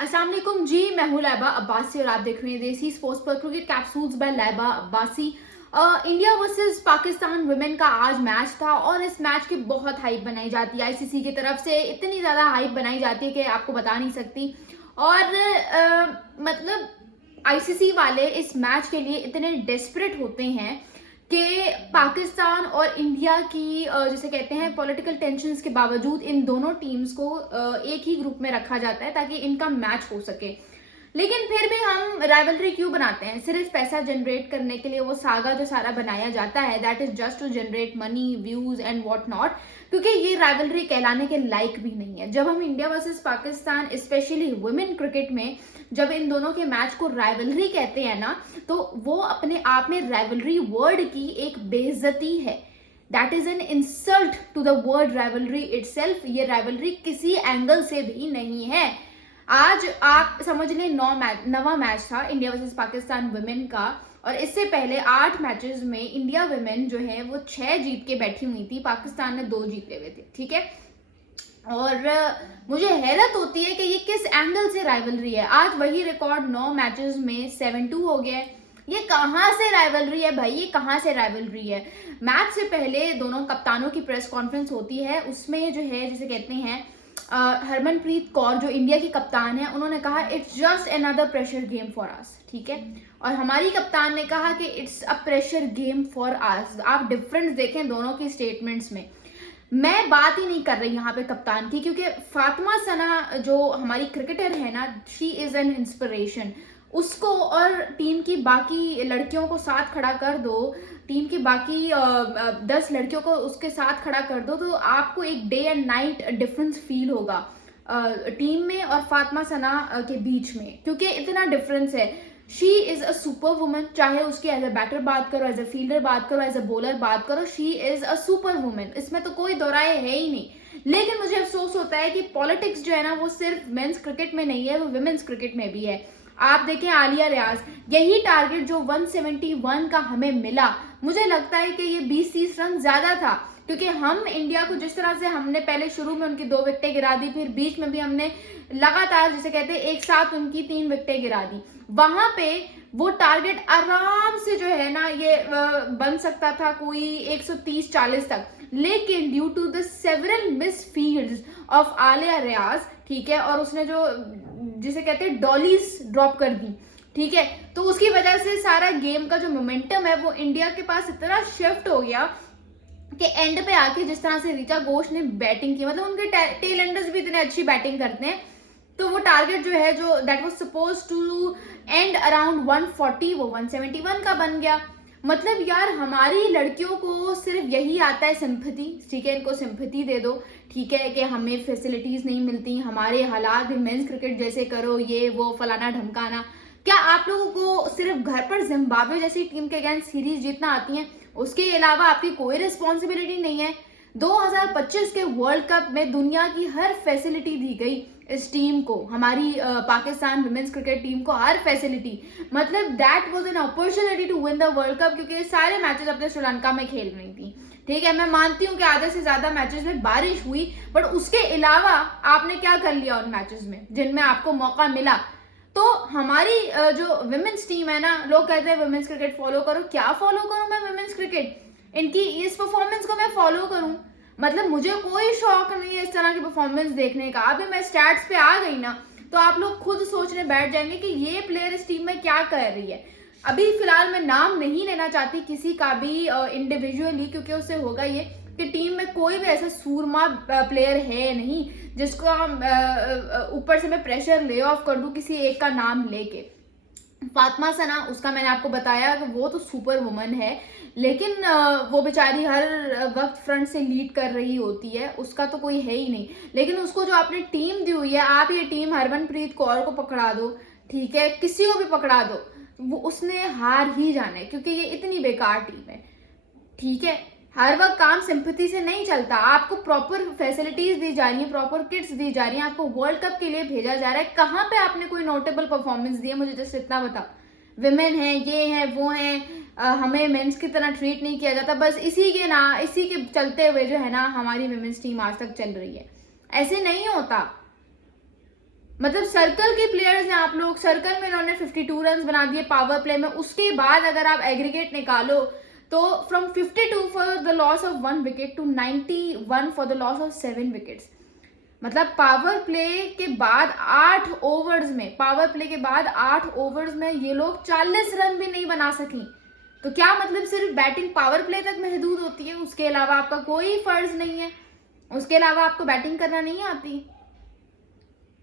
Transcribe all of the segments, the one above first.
अस्सलाम वालेकुम जी, मैं हूँ लैबा अब्बासी और आप देख रहे हैं देसी स्पोर्ट्स पर cricket capsules by Laiba Abbasi. India versus Pakistan women का आज मैच था और इस मैच की बहुत हाइप बनाई जाती है आईसीसी की तरफ से। इतनी ज़्यादा हाइप बनाई जाती है कि आपको बता नहीं सकती। और मतलब आईसीसी वाले इस मैच के लिए इतने डेस्परेट होते हैं कि पाकिस्तान और इंडिया की जिसे कहते हैं पॉलिटिकल टेंशन्स के बावजूद इन दोनों टीम्स को एक ही ग्रुप में रखा जाता है ताकि इनका मैच हो सके। लेकिन फिर भी हम राइवलरी क्यों बनाते हैं? सिर्फ पैसा जनरेट करने के लिए। वो सागा जो सारा बनाया जाता है that is just to generate money, views and what not, क्योंकि ये राइवलरी कहलाने के लायक भी नहीं है। जब हम India versus Pakistan specially women cricket में जब इन दोनों के मैच को राइवलरी कहते हैं ना, तो वो अपने आप में राइवलरी वर्ड की एक बेइज्जती है। That is an insult to the word rivalry itself. ये राइवलरी किसी एंगल से भी नहीं है। आज आप समझ लें नवा मैच था इंडिया वर्सेस पाकिस्तान वुमेन का, और इससे पहले 8 मैचेस में इंडिया वुमेन जो है वो 6 जीत के बैठी हुई थी, पाकिस्तान ने 2 जीते हुए थे। ठीक है, और मुझे हैरत होती है कि ये किस एंगल से राइवलरी है। आज वही रिकॉर्ड 9 मैचेस में 7-2 हो गया है। ये कहाँ से राइवलरी है भाई? ये कहाँ से राइवलरी है? मैच से पहले दोनों कप्तानों की प्रेस कॉन्फ्रेंस होती है, उसमें जो है जिसे कहते हैं हरमनप्रीत कौर जो इंडिया की कप्तान है, उन्होंने कहा it's just another pressure game for us. ठीक है, और हमारी कप्तान ने कहा कि it's a pressure game for us. आप डिफरेंस देखें दोनों की स्टेटमेंट्स में। मैं बात ही नहीं कर रही यहाँ पे कप्तान की, क्योंकि फातिमा सना जो हमारी क्रिकेटर है ना, शी इज एन इंस्पिरेशन। उसको और टीम की बाकी लड़कियों को साथ खड़ा कर दो, टीम की बाकी 10 लड़कियों को उसके साथ खड़ा कर दो, तो आपको एक day and night difference feel होगा टीम में और फातिमा सना के बीच में, क्योंकि इतना डिफरेंस है। She is a super woman, चाहे उसकी एज अ बैटर बात करो, एज अ फील्डर बात करो, एज अ बॉलर बात करो, she is a super woman, इसमें तो कोई दो राय है ही नहीं। लेकिन मुझे अफसोस होता है कि पॉलिटिक्स जो है ना वो सिर्फ मेंस क्रिकेट में नहीं है, वो वुमेन्स क्रिकेट में भी है। आप देखें आलिया रियाज, यही टारगेट जो 171 का हमें मिला, मुझे लगता है कि ये 20-30 रन ज्यादा था, क्योंकि हम इंडिया को जिस तरह से हमने पहले शुरू में उनकी 2 विकेटें गिरा दी, फिर बीच में भी हमने लगातार जिसे कहते हैं एक साथ उनकी 3 विकेटें गिरा दी। वहां पे वो टारगेट आराम से जो है ना ये बन सकता था कोई 130-40 तक, लेकिन due to the several misfields of Aliya Riaz, ठीक है, और उसने जो जिसे कहते हैं डॉलीज ड्रॉप कर दी, ठीक है, तो उसकी वजह से सारा गेम का जो मोमेंटम है वो इंडिया के पास इतना शिफ्ट हो गया कि एंड पे आके जिस तरह से ऋचा घोष ने बैटिंग की, मतलब उनके टेल एंडर्स भी इतने अच्छी बैटिंग करते हैं, तो वो टारगेट जो है जो that was suppose to end around 140 वो 171 का बन गया। मतलब यार हमारी लड़कियों को सिर्फ यही आता है सिंपैथी, ठीक है, इनको सिंपैथी दे दो, ठीक है, कि हमें फैसिलिटीज नहीं मिलती, हमारे हालात भी मेंस क्रिकेट जैसे करो, ये वो फलाना ढमकाना। क्या आप लोगों को सिर्फ घर पर जिम्बाब्वे जैसी टीम के अगेंस्ट सीरीज जीतना आती है? उसके अलावा आपकी कोई रिस्पॉन्सिबिलिटी नहीं है? 2025 के वर्ल्ड कप में दुनिया की हर फैसिलिटी दी गई इस टीम को, हमारी पाकिस्तान वुमेन्स क्रिकेट टीम को हर फैसिलिटी, मतलब that was an opportunity to win the world cup, क्योंकि सारे मैचेस अपने श्रीलंका में खेल रही थी। ठीक है, मैं मानती हूँ कि आधे से ज्यादा मैचेस में बारिश हुई, बट उसके अलावा आपने क्या कर लिया उन मैचेस में जिनमें आपको मौका मिला? तो हमारी जो वुमेन्स टीम है ना, लोग कहते हैं वुमेन्स क्रिकेट फॉलो करो, क्या फॉलो करूं मैं वुमेन्स क्रिकेट? इनकी इस परफॉर्मेंस को मैं फॉलो करूं? मतलब मुझे कोई शौक नहीं है इस तरह की परफॉर्मेंस देखने का। अभी मैं स्टैट्स पे आ गई ना, तो आप लोग खुद सोचने बैठ जाएंगे कि ये प्लेयर इस टीम में क्या कर रही है। अभी फिलहाल मैं नाम नहीं लेना चाहती किसी का भी इंडिविजुअली, क्योंकि उससे होगा ये कि टीम में कोई भी ऐसा सूरमा प्लेयर है नहीं जिसको ऊपर से मैं प्रेशर ले ऑफ कर दूं किसी एक का नाम लेके। फातिमा सना, उसका मैंने आपको बताया कि वो तो सुपर वुमन है, लेकिन वो बेचारी हर वक्त फ्रंट से लीड कर रही होती है, उसका तो कोई है ही नहीं। लेकिन उसको जो आपने टीम दी हुई है, आप ये टीम हरमनप्रीत कौर को पकड़ा दो, ठीक है, किसी को भी पकड़ा दो, वो उसने हार ही जाना है, क्योंकि ये इतनी बेकार टीम है। ठीक है, हर वक्त काम सिंपैथी से नहीं चलता, आपको प्रॉपर फैसिलिटीज दी जा रही है, प्रॉपर किट्स दी जा रही है, आपको वर्ल्ड कप के लिए भेजा जा रहा है। कहाँ पे आपने कोई नोटेबल परफॉर्मेंस दी है? मुझे जस्ट इतना बता। विमेन है, ये है, वो है, हमें मेंस की तरह ट्रीट नहीं किया जाता, बस इसी के चलते हुए जो है ना हमारी विमेन्स टीम आज तक चल रही है। ऐसे नहीं होता। मतलब सर्कल के प्लेयर्स हैं आप लोग, सर्कल में इन्होंने 52 रन बना दिए पावर प्ले में। उसके बाद अगर आप एग्रीगेट निकालो तो from 52 for the loss of 1 wicket to 91 for the loss of 7 wickets. मतलब पावर प्ले के बाद 8 ओवर्स में, पावर प्ले के बाद 8 ओवर्स में ये लोग 40 रन भी नहीं बना सकी। तो क्या मतलब सिर्फ बैटिंग पावर प्ले तक महदूद होती है, उसके अलावा आपका कोई फर्ज नहीं है, उसके अलावा आपको बैटिंग करना नहीं आती?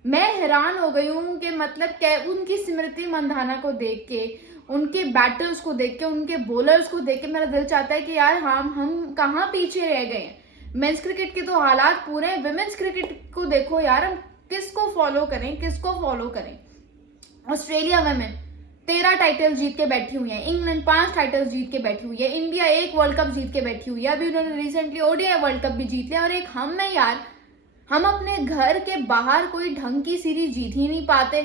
मैं हैरान हो गई हूँ कि मतलब उनकी स्मृति मंधाना को देख के, उनके बैटर्स को देख के, उनके बॉलर्स को देख के मेरा दिल चाहता है कि यार हम कहाँ पीछे रह गए हैं। मेंस क्रिकेट के तो हालात पूरे हैं, विमेंस क्रिकेट को देखो यार, हम किसको फॉलो करें, किसको फॉलो करें। ऑस्ट्रेलिया वुमेन 13 टाइटल जीत के बैठी हुई है, इंग्लैंड 5 टाइटल जीत के बैठी हुई है, इंडिया 1 वर्ल्ड कप जीत के बैठी हुई है, अभी उन्होंने रिसेंटली ओडीआई वर्ल्ड कप भी जीत लिया। और एक हम है यार, हम अपने घर के बाहर कोई ढंग की सीरीज जीत ही नहीं पाते।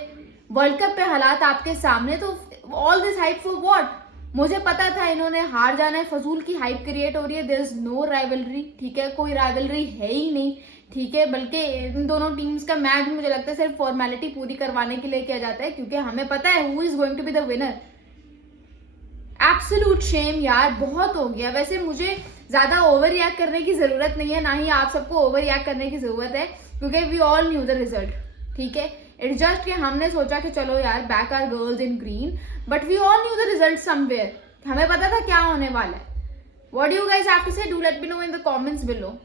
वर्ल्ड कप पे हालात आपके सामने, तो all this hype for what? मुझे पता था इन्होंने हार जाना है, फजूल की हाइप क्रिएट हो रही है, देयर इज नो राइवलरी, ठीक है, कोई राइवलरी है ही नहीं, ठीक है। बल्कि इन दोनों टीम्स का मैच मुझे लगता है सिर्फ फॉर्मेलिटी पूरी करवाने के लिए किया जाता है, क्योंकि हमें पता है who is going to be the winner. Absolute shame यार, बहुत हो गया। वैसे मुझे ज्यादा ओवर रिएक्ट करने की जरूरत नहीं है, ना ही आप सबको ओवर रिएक्ट करने की जरूरत है, क्योंकि we all knew the result, ठीक है। इट्स जस्ट कि हमने सोचा कि चलो यार back are girls in green, but we all knew the result somewhere, हमें पता था क्या होने वाला है। What do you guys have to say? Do let me know in the comments below.